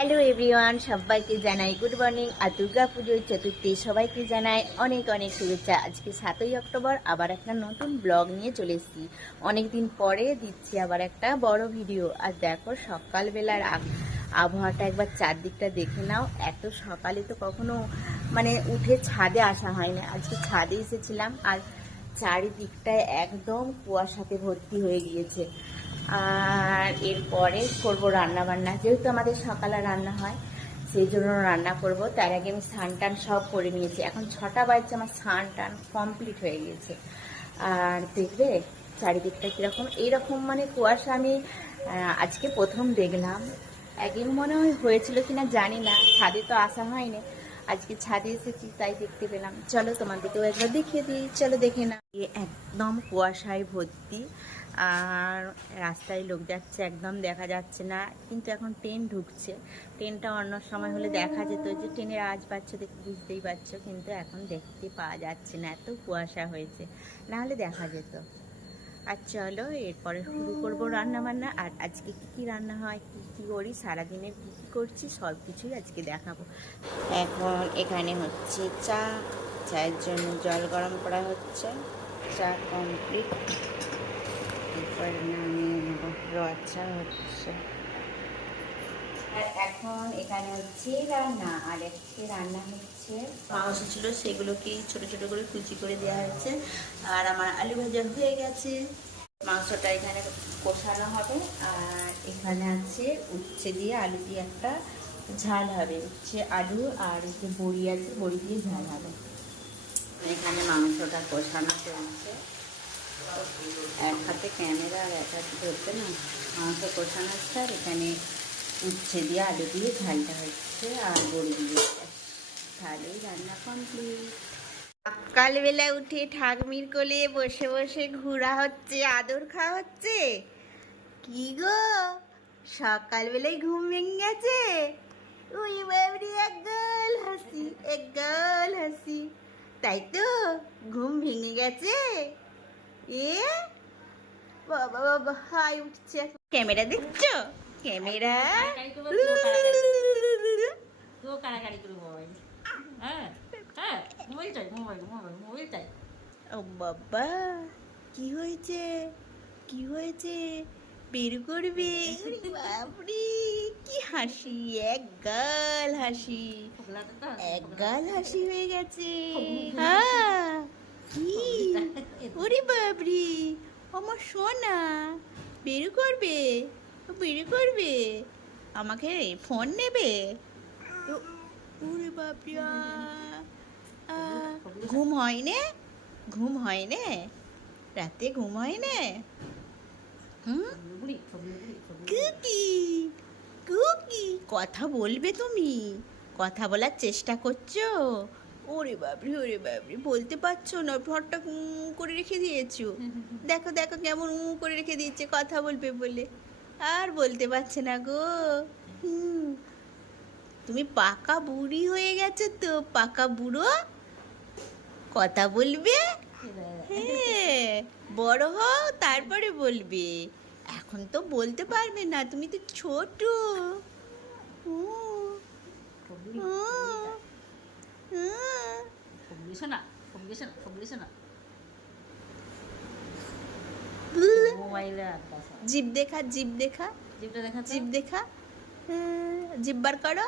Hello everyone, সবাইকে জানাই good morning. আর দুর্গা পুজোর চতুর্থী সবাইকে জানাই অনেক অনেক শুভেচ্ছা। আজকে 7ই অক্টোবর আবার একটা নতুন ব্লগ নিয়ে চলে এসেছি। অনেকদিন পরে দিচ্ছি আবার একটা বড় ভিডিও। আর দেখো সকালবেলার আবহাওয়াটা একবার চারদিকটা দেখে নাও। এত সকালে তো কখনো উঠে ছাদে আসা হয়নি। আজকে ছাদে এসেছিলাম আর চারিদিকটায় একদম কুয়াশাতে ভর্তি হয়ে গিয়েছে। আর এরপরে করবো রান্না বান্না, যেহেতু আমাদের সকালে রান্না হয় সেই জন্য রান্না করব। তার আগে আমি স্নান টান সব করে নিয়েছি। এখন 6টা বাজছে, আমার স্নান টান কমপ্লিট হয়ে গিয়েছে। আর দেখবে চারিদিকটা কীরকম, এইরকম কুয়াশা আমি আজকে প্রথম দেখলাম। একদিন মনে হয়েছিল কিনা জানি না, ছাদে তো আসা হয়নি। আজকে ছাদে এসেছি তাই দেখতে পেলাম। চলো তোমাদেরকেও একবার দেখিয়ে দিই, চলো দেখে না। একদম কুয়াশায় ভর্তি আর রাস্তায় লোক যাচ্ছে, একদম দেখা যাচ্ছে না। কিন্তু এখন ট্রেন ঢুকছে, ট্রেনটা অন্য সময় হলে দেখা যেত, যে ট্রেনের আওয়াজ পাচ্ছ দেখে বুঝতেই পারছো, কিন্তু এখন দেখতে পাওয়া যাচ্ছে না, এত কুয়াশা হয়েছে, নাহলে দেখা যেত। আর চলো এরপরে শুরু করবো রান্না বান্না। আর আজকে কী কী রান্না হয়, কী কী করি, সারাদিনের কী কী করছি সব কিছুই আজকে দেখাবো। এখন এখানে হচ্ছে চায়ের জন্য জল গরম করা হচ্ছে। চা কমপ্লিট, এরপর নামিয়ে নেব। রচা হচ্ছে। আর এখন এখানে হচ্ছে রান্না, আর একটি রান্না হচ্ছে মাংস ছিল, সেগুলোকেই ছোট ছোট করে কুচি করে দেওয়া হয়েছে। আর আমার আলু ভাজা হয়ে গেছে। মাংসটা এখানে কষানো হবে। আর এখানে আছে উচ্ছে দিয়ে আলু দিয়ে একটা ঝাল হবে। উচ্ছে আলু আর যে বড়ি আছে, বড়ি দিয়ে ঝাল হবে। এখানে মাংসটা কষানো চলছে। এক হাতে ক্যামেরা আর এক হাতে ধরতে না, মাংস কষানো হচ্ছে। আর এখানে উচ্ছে দিয়ে আলু দিয়ে ঝালটা হচ্ছে আর বড়ি দিয়ে, তাহলেই রান্না কমপ্লিট। সকালবেলা উঠে ঠাকুমির কোলে বসে বসে ঘোরা হচ্ছে, আদর খাওয়া হচ্ছে। কি গো, সকালবেলায় ঘুম ভেঙে গেছে? উই বাবরি, এক গাল হাসি, এক গাল হাসি। তাই তো, ঘুম ভেঙে গেছে। এ বাবা বাবা, হাই উঠছে। ক্যামেরা দেখছো? ক্যামেরা তো কাড়াকাড়ি করে মোবাইল। হ্যাঁ হ্যাঁ, মোবাইল চাই, মোবাইল মোবাইল মোবাইল চাই। ও বাবা, কি হয়েছে? কি হয়েছে? বের করবে? বাপরে, কি হাসি, এক গাল হাসি, এক গাল হাসি হয়ে গেছে। হ্যাঁ, কি ওরে বাপরে, আমার সোনা বের করবে, বের করবে, আমাকে ফোন নেবে। ওরে বাপরে, ঘুম হয় না? ঘুম হয় না? রাতে ঘুম হয় না? কুকি কুকি, কথা বলবে তুমি? কথা বলার চেষ্টা করছো? ওরে বাপরে, ওরে বাপরে, বলতে পারছো না, ঠোঁটটা করে রেখে দিয়েছো। দেখো দেখো কেমন করে রেখে দিয়েছে কথা বলবে বলে, আর বলতে পারছে না গো। তুমি পাকা বুড়ি হয়ে গেছো তো, পাকা বুড়ো, কথা বলবে? হ্যাঁ, বড় হও তারপরে বলবে, এখন তো বলতে পারবে না, তুমি তো ছোট। জিভ দেখা, জিভ দেখা, জিভটা দেখা, জিভ দেখা, জিভ বার করো।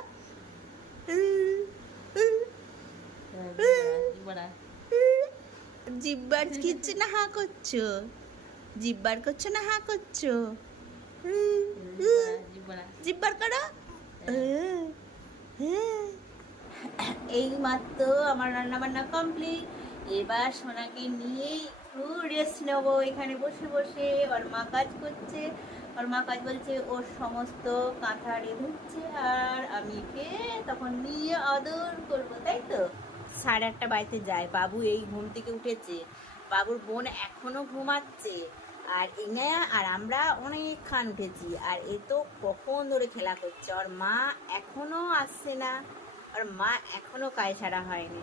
জিভ বার কিচ্ছে না হা করছো? জিভ বার করছো না হা করছো? জিভ বার করো। এই মাত্র আমার রান্না বান্না কমপ্লিট। এবার সোনাকে নিয়ে একটু রেস্ট নেবো এখানে বসে বসে। ওর মা কাজ করছে, ওর মা কাজ বলছে, ওর সমস্ত কাঁথা ধুচ্ছে, আর আমি তখন নিয়ে আদর করবো, তাই তো। 8:30 বাড়িতে যায়, বাবু এই ঘুম থেকে উঠেছে, বাবুর বোন এখনো ঘুমাচ্ছে, আর ইঙ্গায়া আর আমরা অনেকক্ষণ উঠেছি। আর এ তো কখন ধরে খেলা করছে, ওর মা এখনো আসছে না, ওর মা এখনো কাজ ছাড়া হয়নি,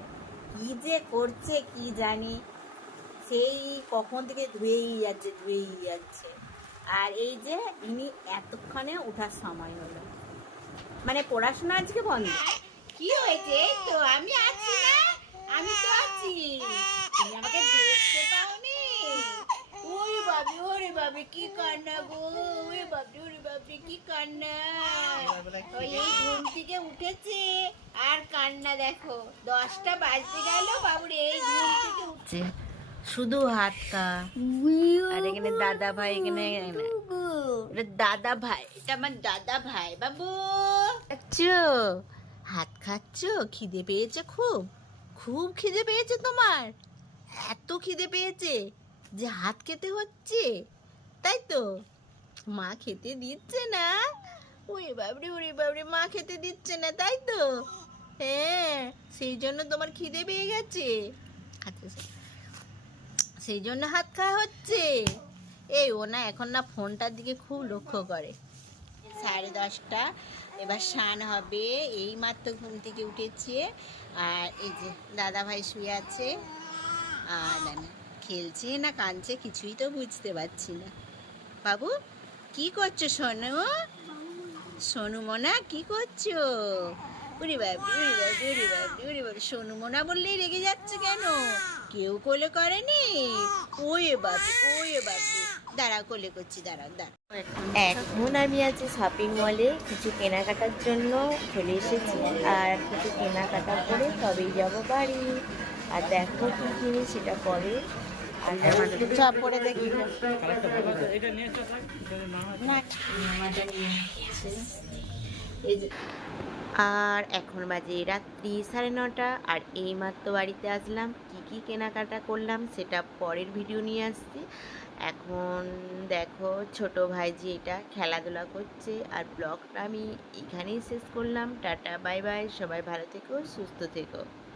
কি যে করছে কি জানি, সেই কখন থেকে ধুয়েই যাচ্ছে ধুয়েই যাচ্ছে। আর এই যে ইনি এতক্ষণে ওঠার সময় হলো। মানে পড়াশোনা আজকে বন্ধ? কি হয়েছে? এই তো আমি আছি না, আমি তো আছি। তুমি আমাকে দেখতে পাওনি? ওরে বাবরে, ওরে বাবরে, কি কান্না গো! ওরে বাবরে, ওরে বাবরে, কি কান্না! ওই এই ঘুম থেকে উঠেছে আর কান্না দেখো। 10টা বাজতে গেল, বাবুরে এই ঘুম থেকে উঠছে। শুধু হাত কা। আর এখানে দাদা ভাই, এখানে এটা দাদা ভাই, এটা আমার দাদা ভাই। বাবু খাচ্ছ? হাত খাচ্ছ? খিদে পেয়েছে খুব? খুব খিদে পেয়েছে তোমার? এত খিদে পেয়েছে যে হাত খেতে হচ্ছে, তাই তো? মা খেতে দিচ্ছে না? ওরে বাবরে, ওরে বাবরে, মা খেতে দিচ্ছে না, তাই তো? হ্যাঁ, সেই জন্য তোমার খিদে পেয়ে গেছে। আচ্ছা, সেই জন্য হাত খাওয়া হচ্ছে। এই ও না এখন না ফোনটার দিকে খুব লক্ষ্য করে। 10:30, এবার স্নান হবে। এই মাত্র ঘুম থেকে উঠেছে। আর এই যে দাদা ভাই শুয়ে আছে, আর জানি খেলছে না কাঁদছে কিছুই তো বুঝতে পারছি না। বাবু কি করছো সোনু? সোনু মোনা কি করছো? উরি বাবরি, উরি বাবরি, উরি বাবরি, উরি বাবরি, সোনু মোনা বললেই রেগে যাচ্ছে কেন? কেউ কোলে করেনি? ওয়ে বাবরি, ওয়ে বাবরি, দাঁড়াও কোলে করছি, দাঁড়াও দাঁড়াও। এখন আমি আছি শপিং মলে কিছু কেনাকাটার জন্য চলে এসেছি। আর কিছু কেনাকাটা করে তবেই যাব বাড়ি। আর দেখো কি কিনি সেটা পরে। আর চাপ পরে দেখি না। এই যে, আর এখন বাজে রাত্রি 9:30। আর এইমাত্র বাড়িতে আসলাম। কি কি কেনাকাটা করলাম সেটা পরের ভিডিও নিয়ে আসছি। এখন দেখো ছোট ভাইজি এটা খেলাধুলা করছে। আর ব্লগটা আমি এখানেই শেষ করলাম। টাটা বাই বাই, সবাই ভালো থেকো, সুস্থ থেকো।